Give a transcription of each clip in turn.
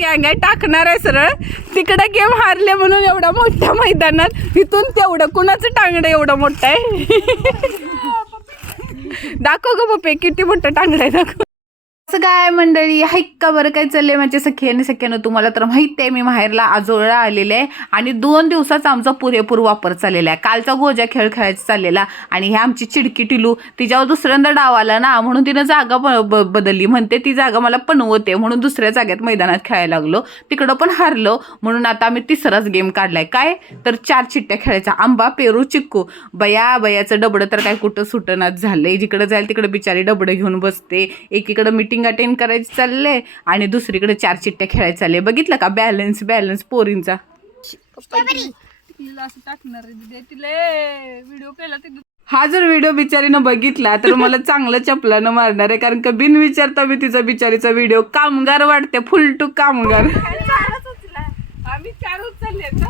गँग आहे टाकणार आहे सरळ. तिकडं गेम हारले म्हणून एवढ्या मोठ्या मैदानात. इथून तेवढं कुणाचं टांगडं एवढं मोठं आहे? दाखव ग पप्पे किती मोठं टांगडं आहे दाखव. काय मंडळी? हाईक का बरं? काय चाललंय माझ्या सखी आणि सख्यानं तुम्हाला तर माहिती आहे मी माहेरला आजोळा आलेले आहे आणि दोन दिवसाचा आमचा पुरेपूर वापर चाललेला आहे. कालचा गोजा खेळ खेळायचा चाललेला आणि हे आमची चिडकी टिलू तिच्यावर दुसऱ्यांदा डाव आला ना म्हणून तिनं जागा ब- ब- बदलली. म्हणते ती जागा मला पनवते. म्हणून दुसऱ्या जागेत मैदानात खेळायला लागलो. तिकडं पण हारलो. म्हणून आता आम्ही तिसराच गेम काढलाय. काय? तर चार चिट्ट्या खेळायच्या. आंबा पेरू चिक्कू. बया बयाचं डबडं तर काय कुठं सुटनाच झालंय. जिकडं जाईल तिकडे बिचारी डबडं घेऊन बसते. एकीकडे मीटिंग अटेंड करायची चालले आणि दुसरीकडे चार चिट्ट्या खेळायला चालले बघितलं का? बॅलन्स बॅलन्स पोरींचा. तिला असं टाकणार आहे दिदी. तिला व्हिडिओ केला ते हा जर व्हिडिओ बिचारीनं बघितला तर मला चांगलं चपलानं मारणार आहे. कारण का बिन विचारता मी तिचा बिचारीचा व्हिडिओ कामगार वाटते. फुल टू कामगार. आम्ही चार उचलले ना.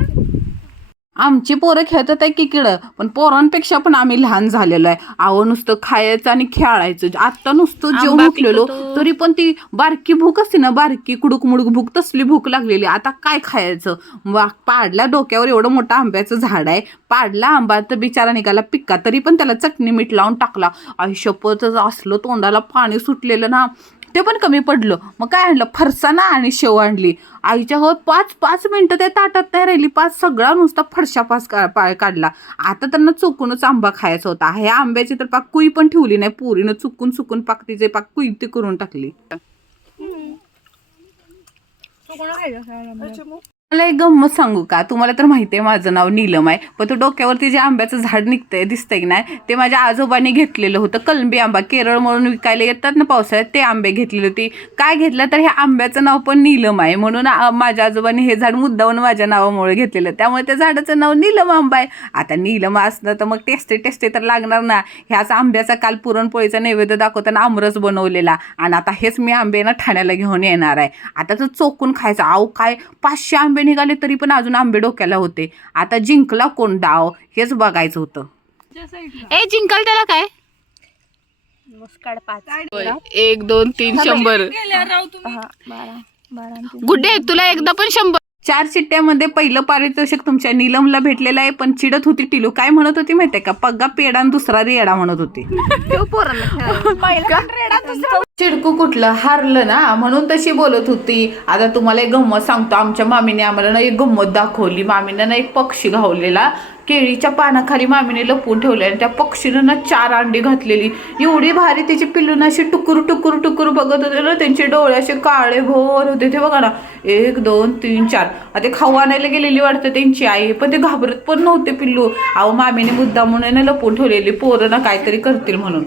आमची पोरं खेळतात आहे किकडं पण पोरांपेक्षा पण आम्ही लहान झालेलो आहे. अहो नुसतं खायचं आणि खेळायचं. आता नुसतं जेवण उठलेलो तरी पण ती बारकी भूक असते ना बारकी कुडूक मुडूक भूक तसली भूक लागलेली. आता काय खायचं? वा पाडला डोक्यावर एवढं मोठं आंब्याचं झाड आहे. पाडला आंबा तर बिचारा निघाला पिक्का. तरी पण त्याला चटणी मीठ लावून टाकला. आयुष्यपतच असलं तोंडाला पाणी सुटलेलं ना. ते पण कमी पडलं. मग काय आणलं? फरसाणा आणि शेव आणली. आईच्या हो पाच पाच मिनटं त्या ताटात नाही राहिली. पाच सगळा नुसता फडशा पास का पा- काढला. आता त्यांना चुकूनच आंबा खायचा होता. ह्या आंब्याची तर पाक कुई पण ठेवली नाही. पुरीनं चुकून चुकून पाक तिचे पाक कुई ती करून टाकली. मला एक गंमत सांगू का? तुम्हाला तर माहिती आहे माझं नाव नीलम आहे. पण तो डोक्यावरती जे आंब्याचं झाड निघतंय दिसतंय की नाही ते माझ्या आजोबांनी घेतलेलं होतं. कलंबी आंबा. केरळ म्हणून विकायला येतात ना पावसाळ्यात ते आंबे घेतलेले होते. काय घेतलं? तर ह्या आंब्याचं नाव पण नीलम आहे. म्हणून माझ्या आजोबांनी हे झाड मुद्दावून माझ्या नावामुळे घेतलेलं. त्यामुळे त्या झाडाचं नाव नीलम आंबा आहे. आता नीलम असणं तर मग टेस्टे टेस्टे तर लागणार ना. ह्याच आंब्याचा काल पुरणपोळीचा नैवेद्य दाखवताना आमरस बनवलेला. आणि आता हेच मी आंबे ना ठाण्याला घेऊन येणार आहे. आता तर चोकून खायचं. आव काय? पाचशे आंबे निघाले तरी पण अजून आंबे डोक्याला होते. आता जिंकला कोण डाव? हेच बघायचं होतं. ए जिंकल त्याला काय? मुस्काड पाच. एक दोन तीन शंभर. बारा गुड्डे तुला एकदा पण शंभर. चार चिट्ट्यामध्ये पहिलं पारितोषिक तुमच्या नीलमला भेटलेलं आहे पण चिडत होती टिलू. काय म्हणत होती माहितीये का? पग्गा पेडा आणि दुसरा रेडा म्हणत होती. चिडकू कुठलं? हारलं ना? म्हणून तशी बोलत होती. आता तुम्हाला एक गंमत सांगतो. आमच्या मामीने आम्हाला ना एक गंमत दाखवली. मामीनं ना एक पक्षी घावलेला. केळीच्या पानाखाली मामीने लपवून ठेवले आणि त्या पक्षीनं ना चार अंडी घातलेली. एवढी भारी त्याची पिल्लून अशी टुकुर टुकुर टुकुर बघत होते ना. त्यांचे डोळे असे काळे भोर होते. ते बघा ना. एक दोन तीन चार. आता ते खाऊ आणायला गेलेली वाटतं त्यांची आई पण ते घाबरत पण नव्हते पिल्लू. अहो मामीने मुद्दा म्हणून लपवून ठेवलेली. पोरं ना काहीतरी करतील म्हणून.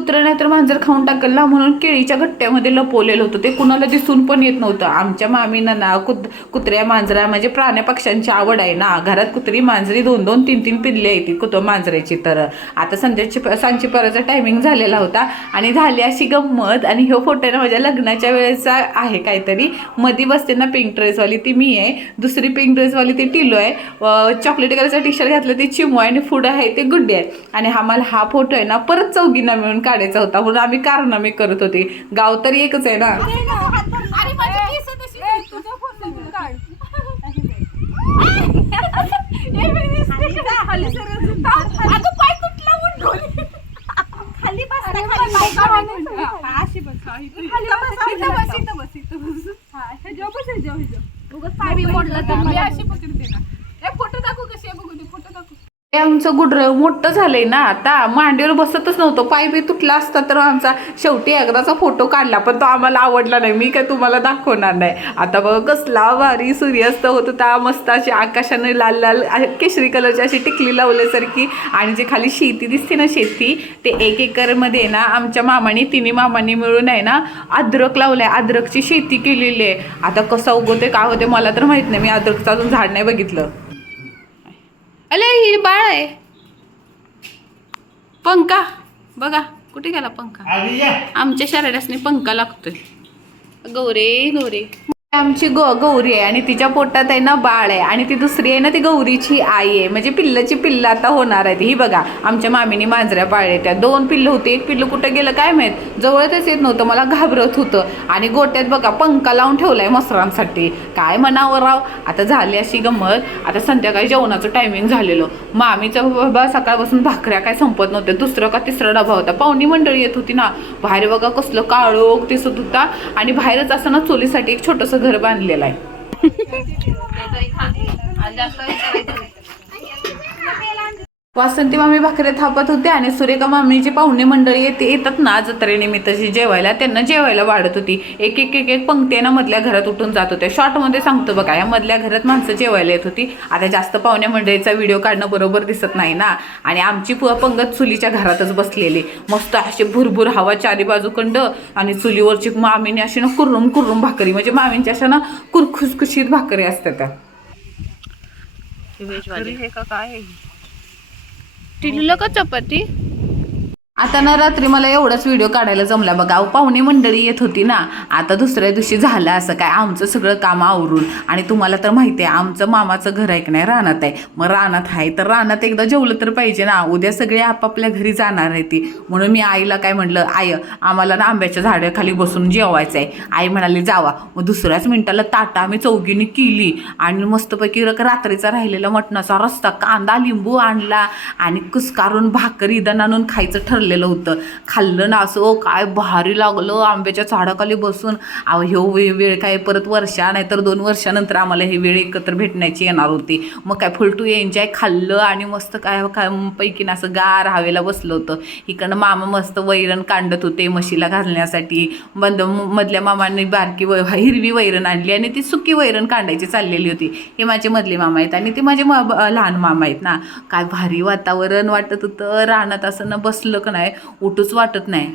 कुत्र नाही तर मांजर खाऊन टाकल ना म्हणून केळीच्या गट्ट्यामध्ये लपवलेलं होतं. ते कुणाला दिसून पण येत नव्हतं. आमच्या मामीनं ना कुत कुत्र्या मांजरा म्हणजे प्राण्या पक्ष्यांची आवड आहे ना. घरात कुत्री मांजरी दोन दोन तीन तीन पिल्ले आहेत ती कुत्र मांजराची तर. आता संध्याची सांची परचा टायमिंग झालेला होता. आणि झाली अशी गंमत. आणि ह्यो फोटो ना माझ्या लग्नाच्या वेळेचा आहे काहीतरी. मधी बसते ना पिंक ड्रेसवाली ती मी आहे. दुसरी पिंक ड्रेसवाली ती टिलो आहे. चॉकलेट कलरचा टी शर्ट घातलं ती चिमू आहे आणि फुड आहे ते गुड्डे आहे. आणि हा मला हा फोटो आहे ना परत चौघींना मिळून काढायचा होता म्हणून आम्ही कारनामे करत होते. गाव तर एकच आहे ना. हा. हा, फोटो दाखवू कशी आहे बघू दे फोटो दाखवू. हे आमचं गुडरं मोठं झालंय ना आता. मांडीवर बसतच नव्हतं. पाय बी तुटला असता तर आमचा शेवटी एकदाचा फोटो काढला पण तो आम्हाला आवडला नाही. मी काय तुम्हाला दाखवणार नाही. आता बघ कसला भारी सूर्यास्त होत होता. मस्त अशी आकाशाने लाल लाल केशरी कलरची अशी टिकली लावल्यासारखी. आणि जे खाली शेती दिसते ना शेती ते एक एकरमध्ये ना आमच्या मामाने तिन्ही मामांनी मिळून आहे ना अद्रक लावलंय. अद्रकची शेती केलेली आहे. आता कसं उगवते काय होते मला तर माहीत नाही. मी अद्रकचं अजून झाड नाही बघितलं. अले ही बाळ आहे. पंखा. बघा कुठे गेला पंखा? आमच्या शरीरासने पंखा लागतोय. गौरे गौरे. आमची ग गौरी आहे आणि तिच्या पोटात आहे ना बाळ आहे आणि ती दुसरी आहे ना ती गौरीची आई आहे. म्हणजे पिल्लाची पिल्लं आता होणार आहेत. ही बघा आमच्या मामीने मांजऱ्या पाळल्या त्या. दोन पिल्लं होती एक पिल्लं कुठं गेलं काय माहीत? जवळच येत नव्हतं. मला घाबरत होतं. आणि गोट्यात बघा पंखा लावून ठेवला आहे मसरांसाठी. काय म्हणावं राव? आता झाली अशी गंमत. आता संध्याकाळी जेवणाचं टायमिंग झालेलं. मामीचं बाबा सकाळपासून भाकऱ्या काय संपत नव्हत्या. दुसरं का तिसरा डबा होता. पाहुणी मंडळी येत होती ना. बाहेर बघा कसलं काळोख दिसत होता. आणि बाहेरच असं ना चोलीसाठी एक छोटंसं घर बांधलेलं आहे. वासंती मामी भाकऱ्या थापत होते आणि सुरेखा मामीची पाहुणे मंडळी येते येतात ना जत्रेनिमित्तची जेवायला. त्यांना जेवायला वाढत होती. एक एक एक एक पंक्ती ना मधल्या घरात उठून जात होत्या. शॉर्टमध्ये सांगतो बघा या मधल्या घरात माणसं जेवायला येत होती. आता जास्त पाहुण्या मंडळीचा व्हिडिओ काढणं बरोबर दिसत नाही ना. आणि आमची प- पंगत चुलीच्या घरातच बसलेली. मस्त अशी भुरभुर हवा चारी बाजूकंड आणि चुलीवरची मामीने अशी ना कुर्रुम कुर्रुम भाकरी. म्हणजे मामींच्या अशा ना कुरखुसखुशीत भाकरी असतात त्या. हे का काय टिललं का चपाती. आता ना रात्री मला एवढाच व्हिडिओ काढायला जमला. बघा पाहुणे मंडळी येत होती ना. आता दुसऱ्या दिवशी झालं असं काय? आमचं सगळं काम आवरून. आणि तुम्हाला तर माहिती आहे आमचं मामाचं घर आहे की नाही? रानात आहे. मग रानात आहे. तर रानात एकदा जेवलं तर पाहिजे ना. उद्या सगळे आपापल्या घरी जाणार आहे ती. म्हणून मी आईला काय म्हणलं आय आम्हाला ना आंब्याच्या झाडाखाली बसून जेवायचं आहे आई म्हणाली जावा. मग दुसऱ्याच मिनिटाला ताटा आम्ही चौघीने केली. आणि मस्तपैकी रक- रात्रीचा राहिलेला मटणाचा रस्ता कांदा लिंबू आणला. आणि कुस्कारून भाकरी दण आणून खायचं ठरलं. ठरलेलं होतं. खाल्लं ना असं काय भारी लागलं आंब्याच्या झाडाखाली बसून. अहो ह्यो वे- वेळ काय परत वर्षा नाही तर दोन वर्षानंतर आम्हाला हे वेळ एकत्र भेटण्याची येणार होती. मग काय फुल टू एन्जॉय खाल्लं आणि मस्त काय काय पैकी ना असं गार हवेला बसलं होतं. इकडनं मामा मस्त वैरण कांडत होते म्हशीला घालण्यासाठी. बंद मधल्या मामाने बारकी व हिरवी वैरण आणली आणि ती सुकी वैरण कांडायची चाललेली होती. हे माझे मधले मामा आहेत आणि ते माझे मा- लहान मामा आहेत ना. काय भारी वातावरण वाटत होतं. रानात असं ना बसलं का नाही. उठूच वाटत नाही.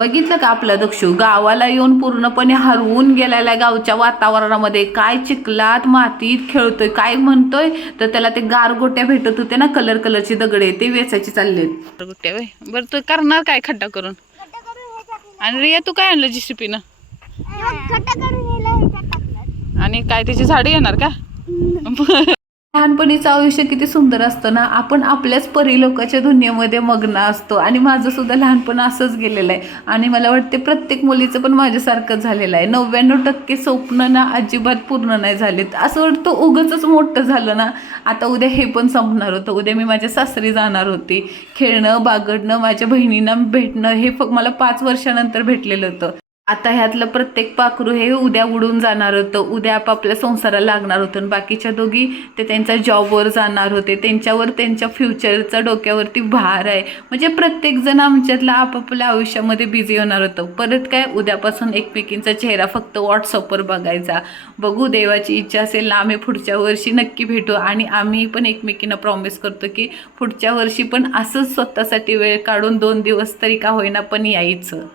बघितलं का आपला दक्षू? गावाला येऊन पूर्णपणे हरवून गेलेला आहे गावच्या वातावरणामध्ये काय चिखलात मातीत खेळतोय काय म्हणतोय? तर त्याला ते गारगोट्या भेटत होते ना कलर कलरची दगडे ते वेचायचे चाललेत. गारगोट्या वे बरं तू करणार काय खड्डा करून? आणि रिया तू काय आणलं जीसीपीनं आणि काय त्याची झाडे येणार का? लहानपणीचं आयुष्य किती सुंदर असतं ना आपण आपल्याच परिलोकाच्या दुनियेमध्ये मग्न असतो. आणि माझं सुद्धा लहानपण असंच गेलेलं आहे. आणि मला वाटते प्रत्येक मुलीचं पण माझ्यासारखं झालेलं आहे. नव्याण्णव टक्के स्वप्न ना अजिबात पूर्ण नाही झालेत. असं वाटतं उगच मोठं झालं ना. आता उद्या हे पण संपणार होतं. उद्या मी माझ्या सासरी जाणार होती. खेळणं बागडणं माझ्या बहिणींना भेटणं हे फक्त मला पाच वर्षानंतर भेटलेलं होतं. आता ह्यातलं प्रत्येक पाखरू हे उद्या उडून जाणार होतं उद्या आपापल्या संसाराला लागणार होतं. आणि बाकीच्या दोघी ते त्यांच्या जॉबवर जाणार होते. त्यांच्यावर त्यांच्या फ्युचरचा डोक्यावरती भार आहे. म्हणजे प्रत्येकजण आमच्यातला आपापल्या आयुष्यामध्ये बिझी होणार होतं. परत काय उद्यापासून एकमेकींचा चेहरा फक्त व्हॉट्सअपवर बघायचा. बघू देवाची इच्छा असेल ना आम्ही पुढच्या वर्षी नक्की भेटू. आणि आम्ही पण एकमेकींना प्रॉमिस करतो की पुढच्या वर्षी पण असंच स्वतःसाठी वेळ काढून दोन दिवस तरी का होईना पण यायचं.